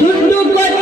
ದುಡ್ಡು ಕೊಟ್ಟರೆ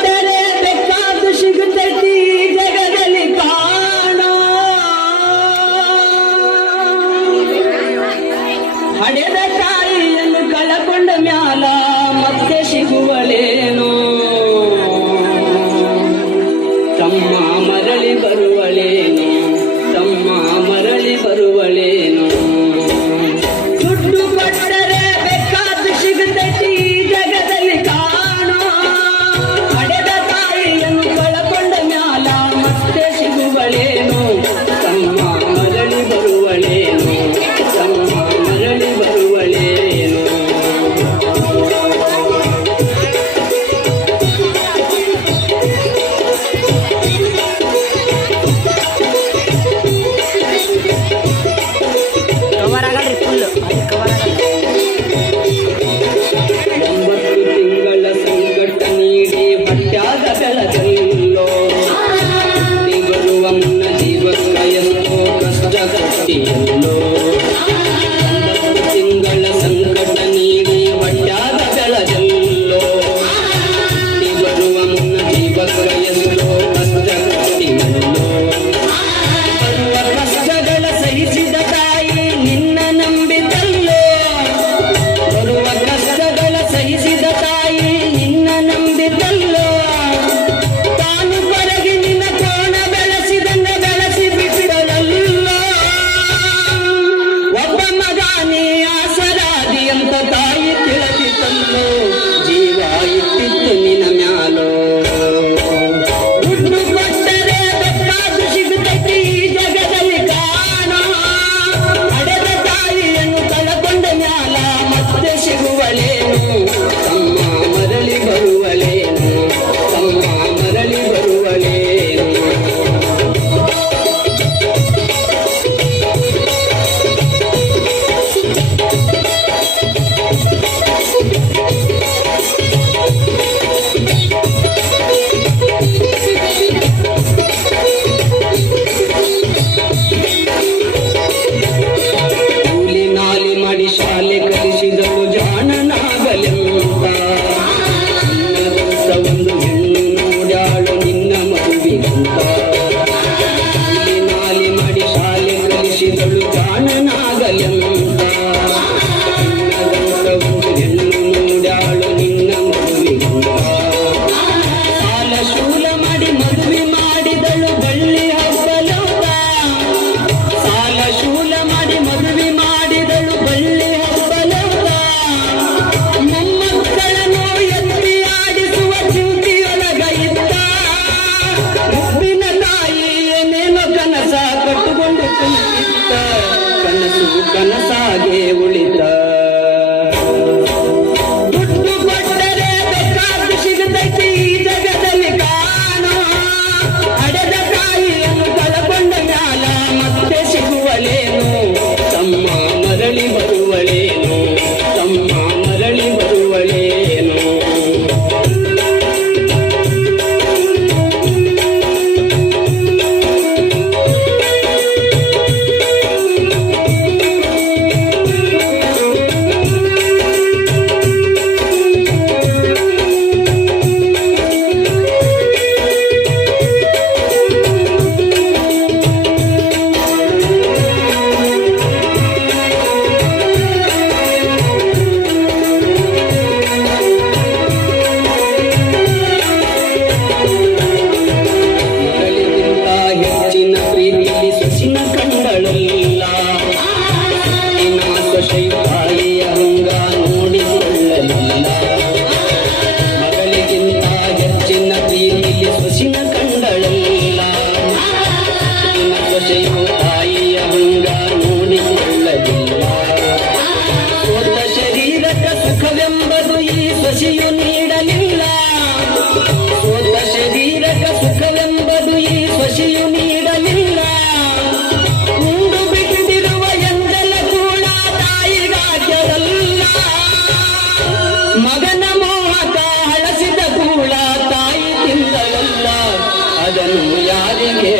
ಅದನ್ನು ಯಾರಿಗೆ